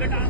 कटाना